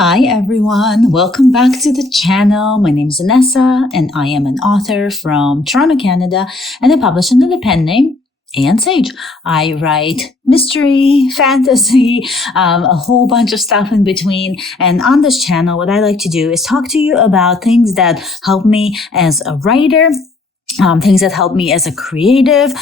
Hi everyone, welcome back to the channel. My name is Vanessa and I am an author from Toronto, Canada, and I publish under the pen name and Sage. I write mystery, fantasy, a whole bunch of stuff in between. And on this channel, what I like to do is talk to you about things that help me as a writer, things that help me as a creative,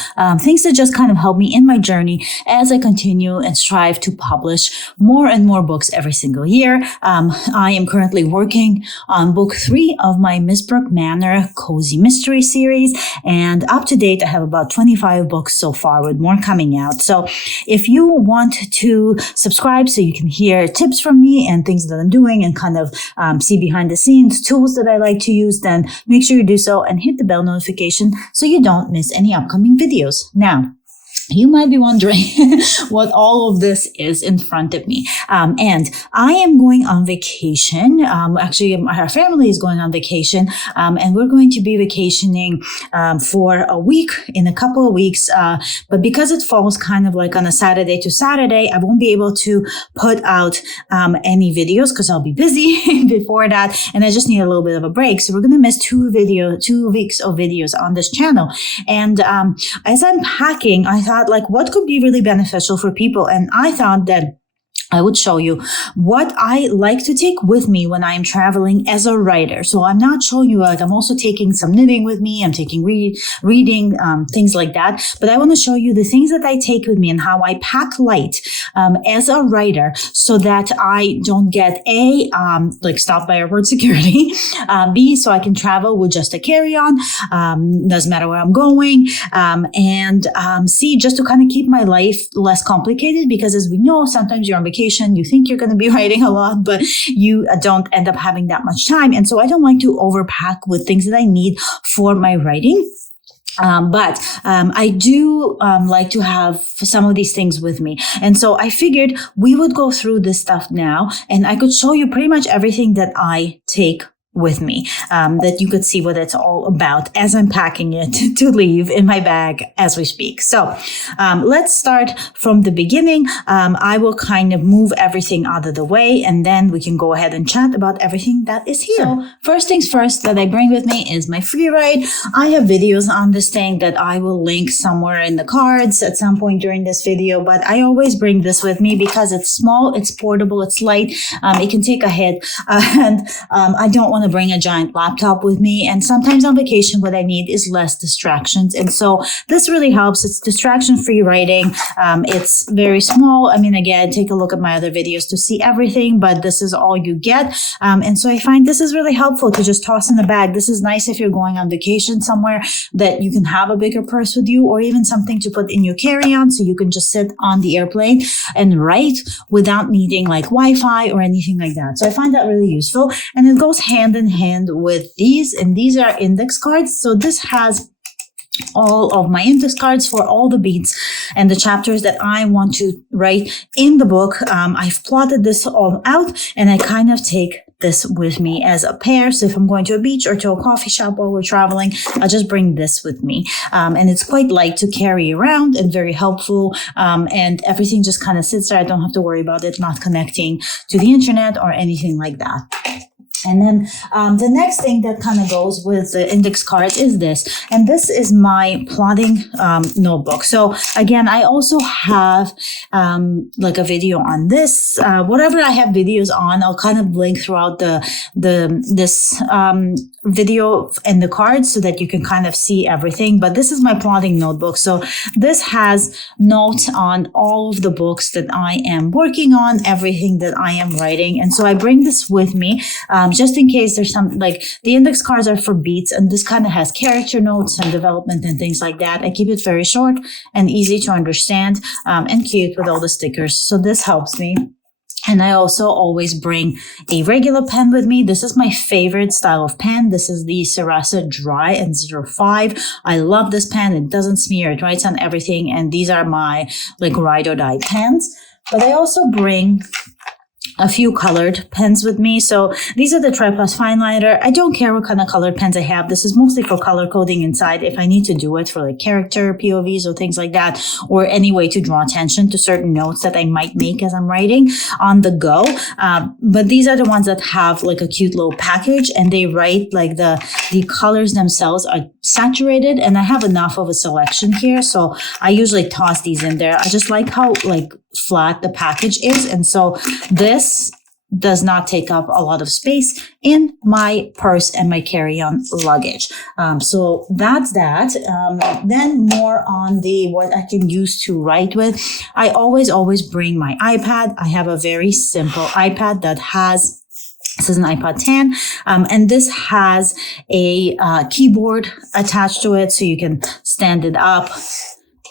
things that just kind of help me in my journey as I continue and strive to publish more and more books every single year. I am currently working on book 3 of my Miss Brooke Manor Cozy Mystery series. And up to date, I have about 25 books so far with more coming out. So if you want to subscribe so you can hear tips from me and things that I'm doing and kind of see behind the scenes tools that I like to use, then make sure you do so and hit the bell notification so you don't miss any upcoming videos. Now, you might be wondering what all of this is in front of me. And I am going on vacation. Actually, our family is going on vacation, and we're going to be vacationing for a week, in a couple of weeks. But because it falls kind of like on a Saturday to Saturday, I won't be able to put out any videos because I'll be busy before that. And I just need a little bit of a break. So we're going to miss 2 weeks of videos on this channel. And as I'm packing, I thought, like, what could be really beneficial for people? And I thought that I would show you what I like to take with me when I'm traveling as a writer. So I'm not showing you, like, I'm also taking some knitting with me. I'm taking reading, things like that. But I want to show you the things that I take with me and how I pack light as a writer so that I don't get stopped by airport security. B, so I can travel with just a carry-on. Doesn't matter where I'm going. And C, just to kind of keep my life less complicated, because as we know, sometimes you're on vacation, you think you're going to be writing a lot, but you don't end up having that much time. And so I don't like to overpack with things that I need for my writing. But I do like to have some of these things with me. And so I figured we would go through this stuff now, and I could show you pretty much everything that I take with me, that you could see what it's all about as I'm packing it to leave in my bag as we speak. So let's start from the beginning. I will kind of move everything out of the way, and then we can go ahead and chat about everything that is here. So first things first that I bring with me is my free write. I have videos on this thing that I will link somewhere in the cards at some point during this video, but I always bring this with me because it's small, it's portable, it's light, it can take a hit, and I don't want to bring a giant laptop with me. And sometimes on vacation, what I need is less distractions. And so this really helps. It's distraction-free writing. It's very small. I mean, again, take a look at my other videos to see everything, but this is all you get. And so I find this is really helpful to just toss in a bag. This is nice if you're going on vacation somewhere that you can have a bigger purse with you, or even something to put in your carry-on so you can just sit on the airplane and write without needing like Wi-Fi or anything like that. So I find that really useful. And it goes hand in hand with these, and these are index cards. So this has all of my index cards for all the beats and the chapters that I want to write in the book. I've plotted this all out, and I kind of take this with me as a pair. So if I'm going to a beach or to a coffee shop while we're traveling, I'll just bring this with me. And it's quite light to carry around and very helpful. And everything just kind of sits there. I don't have to worry about it not connecting to the internet or anything like that. And then the next thing that kind of goes with the index card is this. And this is my plotting notebook. So again, I also have like a video on this. Whatever I have videos on, I'll kind of link throughout this video and the cards so that you can kind of see everything. But this is my plotting notebook. So this has notes on all of the books that I am working on, everything that I am writing. And so I bring this with me. Just in case there's some, like, the index cards are for beats, and this kind of has character notes and development and things like that. I keep it very short and easy to understand, and cute with all the stickers. So this helps me. And I also always bring a regular pen with me. This is my favorite style of pen. This is the Sarasa Dry and 05. I love this pen. It doesn't smear. It writes on everything. And these are my like ride or die pens. But I also bring a few colored pens with me. So these are the Tri Plus Fine Liner. I don't care what kind of colored pens I have. This is mostly for color coding inside if I need to do it for like character POVs or things like that, or any way to draw attention to certain notes that I might make as I'm writing on the go. But these are the ones that have like a cute little package, and they write like the colors themselves are saturated, and I have enough of a selection here. So I usually toss these in there. I just like how like flat the package is. And so this does not take up a lot of space in my purse and my carry-on luggage. So that's that. Then more on the what I can use to write with. I always bring my iPad. I have a very simple iPad that has, this is an iPod 10, and this has a keyboard attached to it, so you can stand it up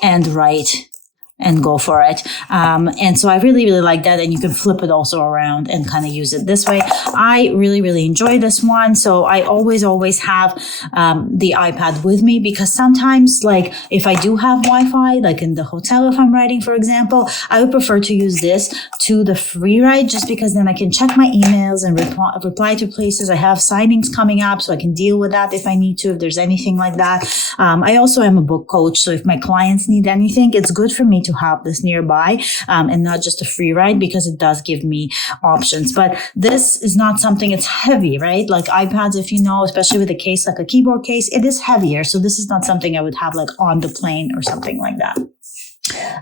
and write and go for it. And so I really like that. And you can flip it also around and kind of use it this way. I really enjoy this one. So I always have the iPad with me, because sometimes, like if I do have Wi-Fi, like in the hotel, if I'm writing, for example, I would prefer to use this to the free write, just because then I can check my emails and reply to places. I have signings coming up, so I can deal with that if I need to, if there's anything like that. I also am a book coach. So if my clients need anything, it's good for me to have this nearby, and not just a free ride, because it does give me options. But this is not something, it's heavy, right? Like iPads, if you know, especially with a case like a keyboard case, it is heavier. So this is not something I would have like on the plane or something like that.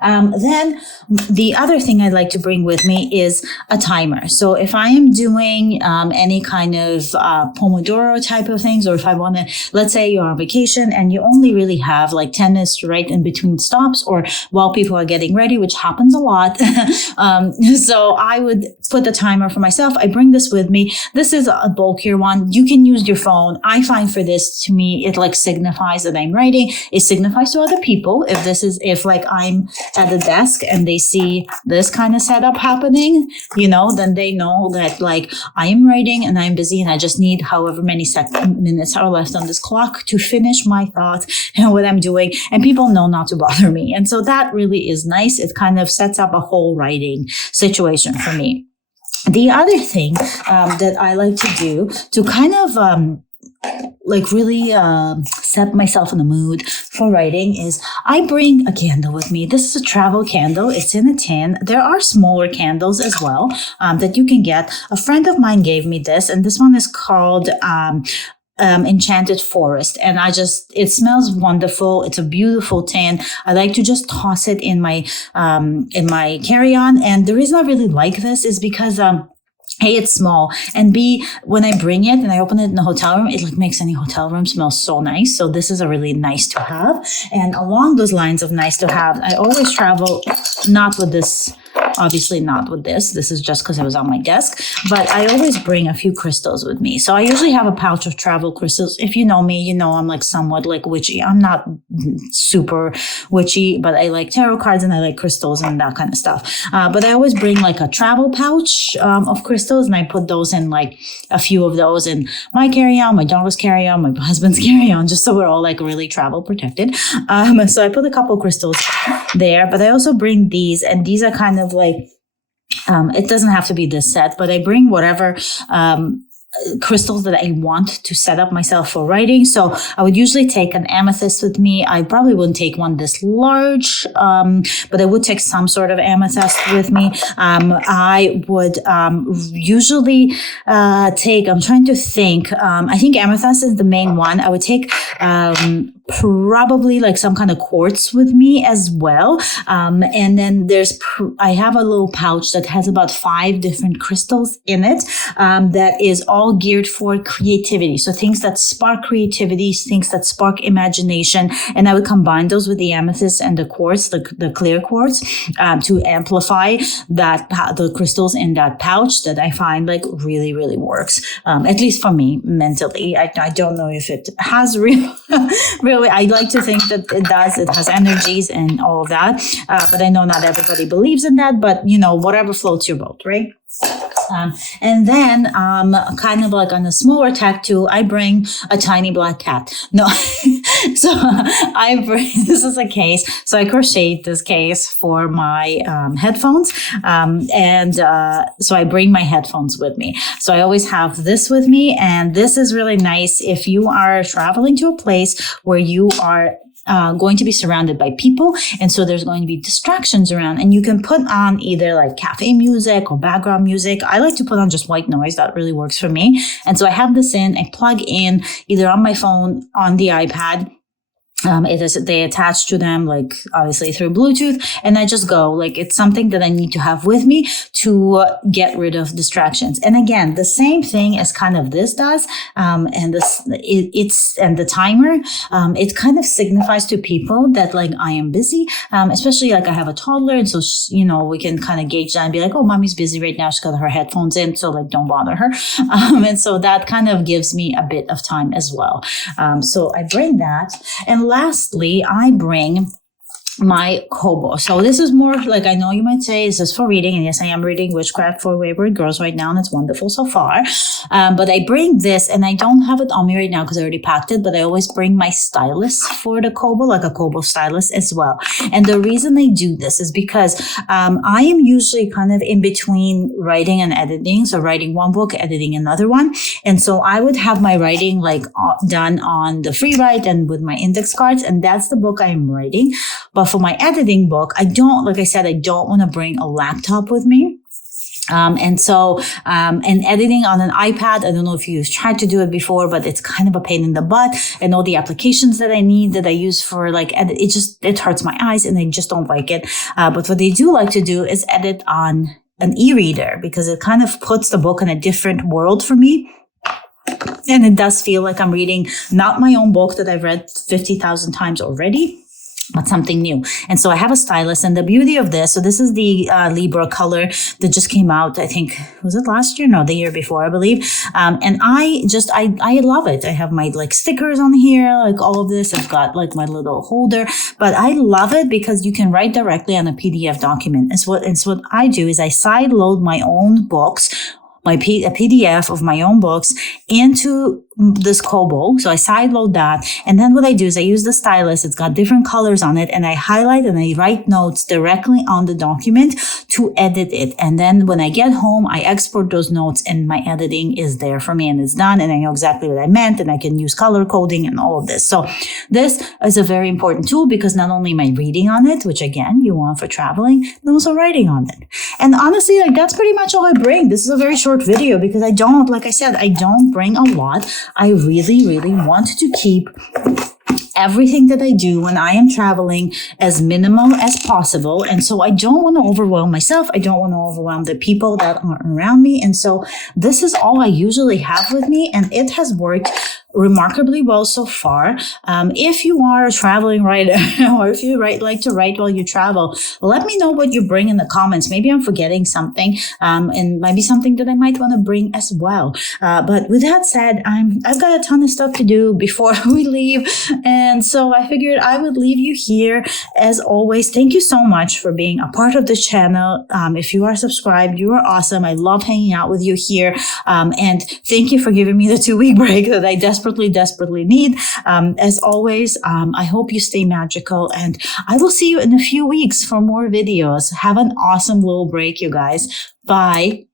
Then the other thing I'd like to bring with me is a timer. So if I am doing any kind of Pomodoro type of things, or if I want to, let's say you're on vacation and you only really have like 10 minutes to write in between stops, or while people are getting ready, which happens a lot. So I would put the timer for myself. I bring this with me. This is a bulkier one. You can use your phone. I find for this, to me, it like signifies that I'm writing. It signifies to other people if like I'm at the desk and they see this kind of setup happening, then they know that like I am writing and I'm busy and I just need however many minutes are left on this clock to finish my thoughts and what I'm doing. And people know not to bother me. And so that really is nice. It kind of sets up a whole writing situation for me. The other thing that I like to do to kind of really set myself in the mood for writing is I bring a candle with me. This is a travel candle. It's in a tin. There are smaller candles as well that you can get. A friend of mine gave me this, and this one is called Enchanted Forest. And it smells wonderful. It's a beautiful tin. I like to just toss it in my carry-on. And the reason I really like this is because A, it's small, and B, when I bring it and I open it in the hotel room, it like makes any hotel room smell so nice. So this is a really nice to have. And along those lines of nice to have, I always travel not with this. Obviously not with this. This is just because it was on my desk. But I always bring a few crystals with me. So I usually have a pouch of travel crystals. If you know me, you know I'm like somewhat like witchy. I'm not super witchy, but I like tarot cards and I like crystals and that kind of stuff. But I always bring like a travel pouch of crystals, and I put those in, like a few of those in my carry-on, my daughter's carry-on, my husband's carry-on, just so we're all like really travel protected. So I put a couple crystals there, but I also bring these, and these are kind of like, it doesn't have to be this set, but I bring whatever crystals that I want to set up myself for writing. So I would usually take an amethyst with me. I probably wouldn't take one this large, but I would take some sort of amethyst with me. I would usually take, I'm trying to think, I think amethyst is the main one. I would take probably like some kind of quartz with me as well. And then I have a little pouch that has about 5 different crystals in it, that is all geared for creativity. So things that spark creativity, things that spark imagination. And I would combine those with the amethyst and the quartz, the clear quartz, to amplify the crystals in that pouch that I find like really works. At least for me mentally. I don't know if it has really, I like to think that it does. It has energies and all of that. But I know not everybody believes in that, but whatever floats your boat, right? And then, kind of like on a smaller tack too, I bring a tiny black cat. No, So this is a case. So I crocheted this case for my headphones. So I bring my headphones with me. So I always have this with me. And this is really nice if you are traveling to a place where you are going to be surrounded by people. And so there's going to be distractions around, and you can put on either like cafe music or background music. I like to put on just white noise. That really works for me. And so I have this in, I plug in either on my phone, on the iPad. They attach to them, like obviously through Bluetooth, and I just go, like, it's something that I need to have with me to get rid of distractions. And again, the same thing as kind of this does. And the timer, it kind of signifies to people that like I am busy, especially like I have a toddler. And so, we can kind of gauge that and be like, oh, mommy's busy right now. She's got her headphones in. So like, don't bother her. And so that kind of gives me a bit of time as well. So I bring that. And lastly, I bring my Kobo. So this is more like, I know you might say, is this for reading? And yes, I am reading Witchcraft for Wayward Girls right now, and it's wonderful so far. But I bring this, and I don't have it on me right now because I already packed it, but I always bring my stylus for the Kobo, like a Kobo stylus as well. And the reason I do this is because I am usually kind of in between writing and editing. So writing one book, editing another one. And so I would have my writing like done on the free write and with my index cards, and that's the book I am writing. But for my editing book, I don't want to bring a laptop with me. And editing on an iPad, I don't know if you've tried to do it before, but it's kind of a pain in the butt. And all the applications that I need that I use for like edit, it hurts my eyes and I just don't like it. But what they do like to do is edit on an e-reader, because it kind of puts the book in a different world for me. And it does feel like I'm reading not my own book that I've read 50,000 times already, but something new. And so I have a stylus, and the beauty of this, so this is the Libra color that just came out, I think, was it last year? No, the year before, I believe. And I love it. I have my like stickers on here, like all of this. I've got like my little holder, but I love it because you can write directly on a PDF document. It's what I do is I side load my own books, a PDF of my own books into this Kobo. So I sideload that. And then what I do is I use the stylus. It's got different colors on it, and I highlight and I write notes directly on the document to edit it. And then when I get home, I export those notes, and my editing is there for me and it's done. And I know exactly what I meant, and I can use color coding and all of this. So this is a very important tool because not only am I reading on it, which again, you want for traveling, but also writing on it. And honestly, like that's pretty much all I bring. This is a very short video because I don't bring a lot. I really, really want to keep everything that I do when I am traveling as minimal as possible. And so I don't want to overwhelm myself. I don't want to overwhelm the people that are around me. And so this is all I usually have with me, and it has worked remarkably well so far. If you are a traveling writer or if you like to write while you travel, let me know what you bring in the comments. Maybe I'm forgetting something, and might be something that I might want to bring as well. But with that said, I've got a ton of stuff to do before we leave. And so I figured I would leave you here. As always, thank you so much for being a part of the channel. If you are subscribed, you are awesome. I love hanging out with you here. And thank you for giving me the 2-week break that I desperately need. As always, I hope you stay magical, and I will see you in a few weeks for more videos. Have an awesome little break, you guys. Bye.